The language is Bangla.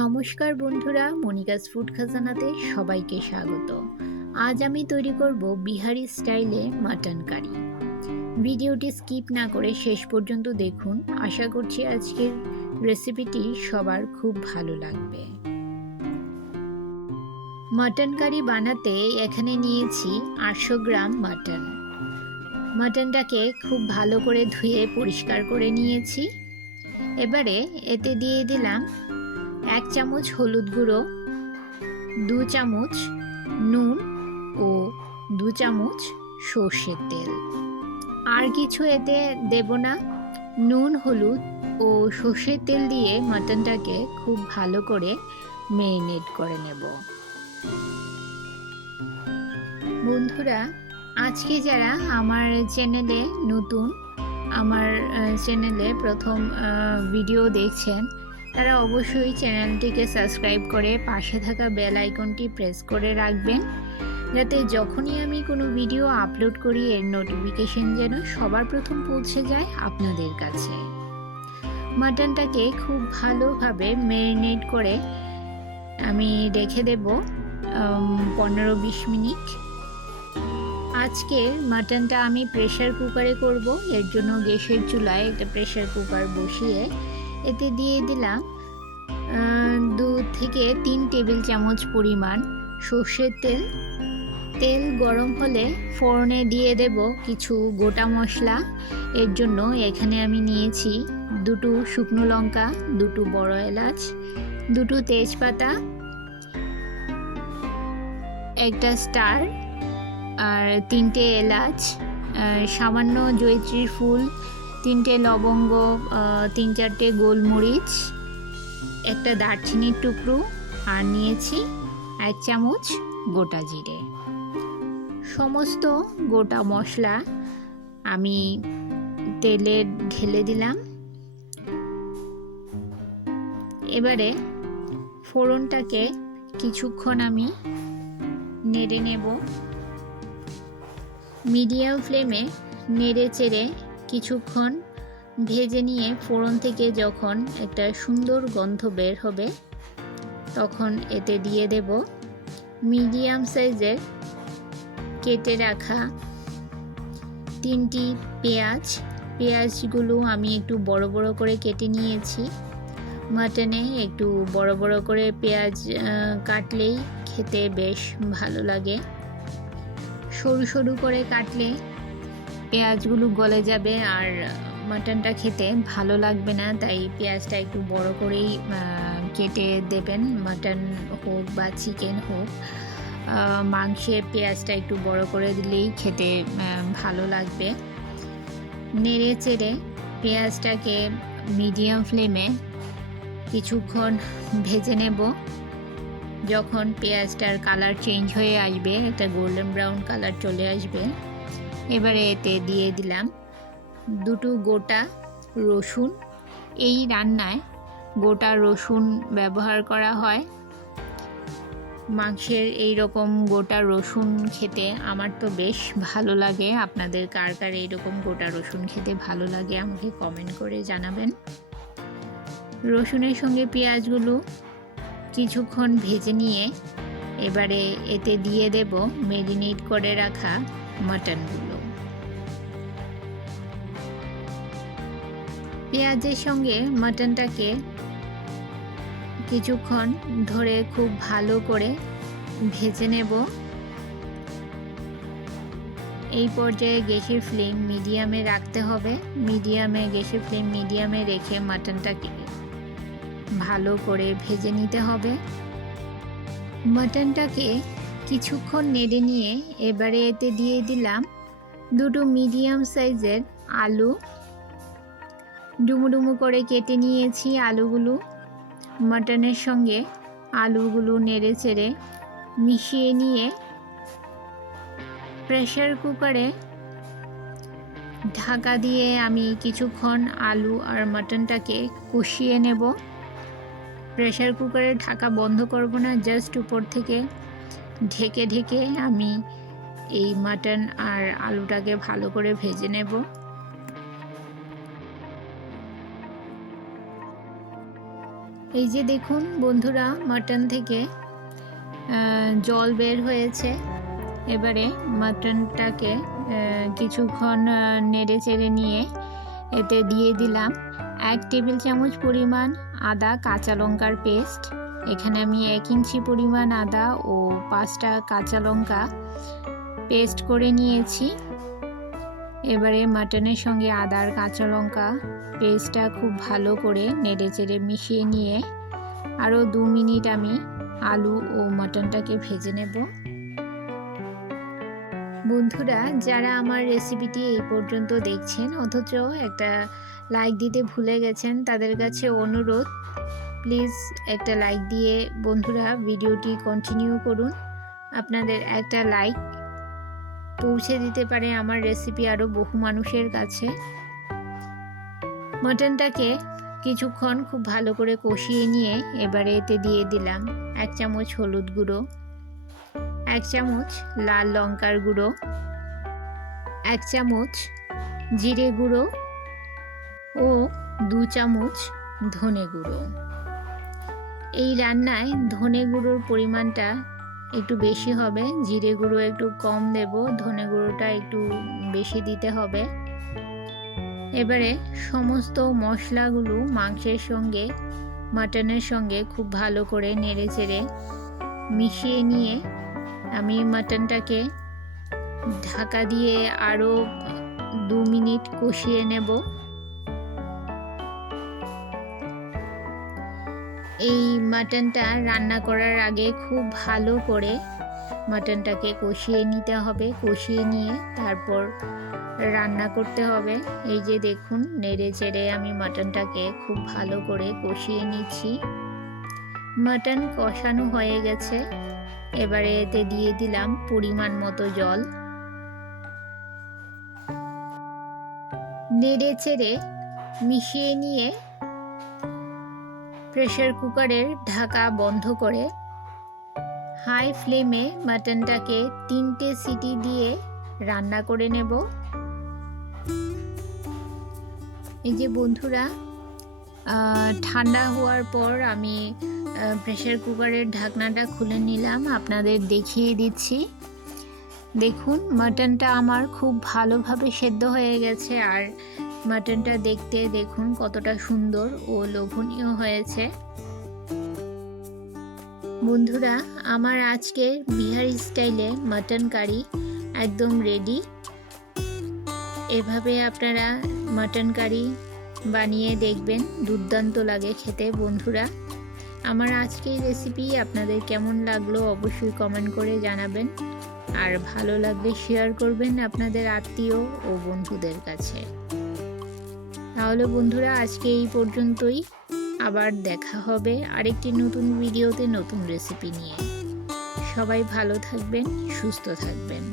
নমস্কার বন্ধুরা, মনিকাস ফুড খাজানাতে সবাইকে স্বাগত। আজ আমি তৈরি করব বিহারি স্টাইলে মাটন কারি। ভিডিওটি স্কিপ না করে শেষ পর্যন্ত দেখুন। আশা করছি আজকের রেসিপিটি সবার খুব ভালো লাগবে। মাটন কারি বানাতে এখানে নিয়েছি 800 গ্রাম মাটন। মাটনটাকে খুব ভালো করে ধুয়ে পরিষ্কার করে নিয়েছি। এবারে এতে দিয়ে দিলাম 1 চামচ হলুদ গুঁড়ো, 2 চামচ নুন ও 2 চামচ সর্ষের তেল। আর কিছু এতে দেব না। নুন, হলুদ ও সর্ষের তেল দিয়ে মাটনটাকে খুব ভালো করে ম্যারিনেট করে নেব। বন্ধুরা, আজকে যারা আমার চ্যানেলে নতুন, আমার চ্যানেলে প্রথম ভিডিও দেখছেন, তারা অবশ্যই চ্যানেলটিকে সাবস্ক্রাইব করে পাশে থাকা বেল আইকনটি প্রেস করে রাখবেন, যাতে যখনই আমি কোনো ভিডিও আপলোড করি এর নোটিফিকেশন যেন সবার প্রথম পৌঁছে যায় আপনাদের কাছে। মাটনটাকে খুব ভালোভাবে ম্যারিনেট করে আমি রেখে দেব 15-20 মিনিট। আজকের মাটনটা আমি প্রেসার কুকারে করব। এর জন্য গ্যাসের চুলায় একটা প্রেসার কুকার বসিয়ে এতে দিয়ে দিলাম 2 থেকে 3 টেবিল চামচ পরিমাণ সর্ষের তেল। তেল গরম হলে ফোড়নে দিয়ে দেব কিছু গোটা মশলা। এর জন্য এখানে আমি নিয়েছি 2টো শুকনো লঙ্কা, 2টো বড় এলাচ, 2টো তেজপাতা, একটা স্টার আর 3টে এলাচ, সামান্য জয়িত্রীর ফুল, 3টে লবঙ্গ, 3-4টে গোলমরিচ, একটা দারচিনির টুকরো, আর নিয়েছি 1 চামচ গোটা জিরে। সমস্ত গোটা মশলা আমি তেলে ঢেলে দিলাম। এবারে ফোড়নটাকে কিছুক্ষণ আমি নেড়ে নেব। মিডিয়াম ফ্লেমে নেড়ে চেড়ে কিছুক্ষণ ভেজে নিয়ে ফোড়ন থেকে যখন একটা সুন্দর গন্ধ বের হবে, তখন এতে দিয়ে দেব মিডিয়াম সাইজের কেটে রাখা 3টি পেঁয়াজ। পেঁয়াজগুলো আমি একটু বড় বড় করে কেটে নিয়েছি। মাটনে একটু বড় বড় করে পেঁয়াজ কাটলেই খেতে বেশ ভালো লাগে। সরু সরু করে কাটলে পেঁয়াজগুলো গলে যাবে আর মাটনটা খেতে ভালো লাগবে না, তাই পেঁয়াজটা একটু বড় করেই কেটে দেবেন। মাটন হোক বা চিকেন হোক, মাংসে পেঁয়াজটা একটু বড় করে দিলেই খেতে ভালো লাগবে। নেড়ে চেড়ে পেঁয়াজটাকে মিডিয়াম ফ্লেমে কিছুক্ষণ ভেজে নেব। যখন পেঁয়াজটার কালার চেঞ্জ হয়ে আসবে, একটা গোল্ডেন ব্রাউন কালার চলে আসবে, এবারে এতে দিয়ে দিলাম 2টো গোটা রসুন। এই রান্নায় গোটা রসুন ব্যবহার করা হয়। মাংসের এই রকম গোটা রসুন খেতে আমার তো বেশ ভালো লাগে। আপনাদের কার কার এইরকম গোটা রসুন খেতে ভালো লাগে আমাকে কমেন্ট করে জানাবেন। রসুনের সঙ্গে পেঁয়াজগুলো কিছুক্ষণ ভেজে নিয়ে এবারে এতে দিয়ে দেব ম্যারিনেট করে রাখা মাটনগুলো। পেঁয়াজের সঙ্গে মাটনটাকে কিছুক্ষণ ধরে খুব ভালো করে ভেজে নেব। এই পর্যায়ে গ্যাসের ফ্লেম মিডিয়ামে রাখতে হবে। গ্যাসের ফ্লেম মিডিয়ামে রেখে মাটনটাকে ভালো করে ভেজে নিতে হবে। মাটনটাকে কিছুক্ষণ নেড়ে নিয়ে এবারে এতে দিয়ে দিলাম 2টো মিডিয়াম সাইজের আলু। ডুমো ডুমো করে কেটে নিয়েছি আলুগুলো। মাটনের সঙ্গে আলুগুলো নেড়ে চেড়ে মিশিয়ে নিয়ে প্রেসার কুকারে ঢাকা দিয়ে আমি কিছুক্ষণ আলু আর মাটনটাকে কষিয়ে নেব। প্রেসার কুকারে ঢাকা বন্ধ করব না, জাস্ট উপর থেকে ঢেকে ঢেকে আমি এই মাটন আর আলুটাকে ভালো করে ভেজে নেব। এই যে দেখুন বন্ধুরা, মাটন থেকে জল বের হয়েছে। এবারে মাটনটাকে কিছুক্ষণ নেড়ে চেড়ে নিয়ে এতে দিয়ে দিলাম 1 টেবিল চামচ পরিমাণ আদা কাঁচা লঙ্কার পেস্ট। এখানে আমি 1 ইঞ্চি পরিমাণ আদা ও 5টা কাঁচা লঙ্কা পেস্ট করে নিয়েছি। এবারে মাটনের সঙ্গে আদা আর কাঁচা লঙ্কা পেস্টটা খুব ভালো করে নেড়ে চেড়ে মিশিয়ে নিয়ে আরও 2 মিনিট আমি আলু ও মাটনটাকে ভেজে নেব। বন্ধুরা, যারা আমার রেসিপিটি এই পর্যন্ত দেখছেন অথচ একটা লাইক দিতে ভুলে গেছেন, তাদের কাছে অনুরোধ, প্লিজ একটা লাইক দিয়ে বন্ধুরা ভিডিওটি কন্টিনিউ করুন। আপনাদের একটা লাইক পৌঁছে দিতে পারে আমার রেসিপি আরও বহু মানুষের কাছে। মাটনটাকে কিছুক্ষণ খুব ভালো করে কষিয়ে নিয়ে এবারে এতে দিয়ে দিলাম 1 চামচ হলুদ গুঁড়ো, 1 চামচ লাল লঙ্কার গুঁড়ো, 1 চামচ জিরে গুঁড়ো ও 2 চামচ ধনে গুঁড়ো। এই রান্নায় ধনে গুঁড়োর পরিমাণটা একটু বেশি হবে, জিরে গুঁড়ো একটু কম দেব, ধনে গুঁড়োটা একটু বেশি দিতে হবে। এবারে সমস্ত মশলাগুলো মাংসের সঙ্গে মাটনের সঙ্গে খুব ভালো করে নেড়ে চেড়ে মিশিয়ে নিয়ে আমি মাটনটাকে ঢাকা দিয়ে আরও 2 মিনিট কষিয়ে নেব। এই মাটনটা রান্না করার আগে খুব ভালো করে মাটনটাকে কষিয়ে নিতে হবে, কষিয়ে নিয়ে তারপর রান্না করতে হবে। এই যে দেখুন, নেড়ে চেড়ে আমি মাটনটাকে খুব ভালো করে কষিয়ে নিচ্ছি। মাটন কষানো হয়ে গেছে। এবারে এতে দিয়ে দিলাম পরিমাণ মতো জল। নেড়ে চেড়ে মিশিয়ে নিয়ে প্রেসার কুকারের ঢাকা বন্ধ করে হাই ফ্লেমে মাটনটাকে 3টে সিটি দিয়ে রান্না করে নেব। এই যে বন্ধুরা, ঠান্ডা হওয়ার পর আমি প্রেসার কুকারের ঢাকনাটা খুলে নিলাম, আপনাদের দেখিয়ে দিচ্ছি। দেখুন, মাটনটা আমার খুব ভালোভাবে সেদ্ধ হয়ে গেছে আর মাটনটা দেখতে দেখুন কতটা সুন্দর ও লোভনীয় হয়েছে। বন্ধুরা, আমার আজকের বিহারি স্টাইলে মাটন কারি একদম রেডি। এভাবে আপনারা মাটন কারি বানিয়ে দেখবেন, দুর্দান্ত লাগে খেতে। বন্ধুরা, আমার আজকের রেসিপি আপনাদের কেমন লাগলো অবশ্যই কমেন্ট করে জানাবেন, আর ভালো লাগলে শেয়ার করবেন আপনাদের আত্মীয় ও বন্ধুদের কাছে। তাহলে বন্ধুরা, আজকে এই পর্যন্তই। আবার দেখা হবে আরেকটি নতুন ভিডিওতে নতুন রেসিপি নিয়ে। সবাই ভালো থাকবেন, সুস্থ থাকবেন।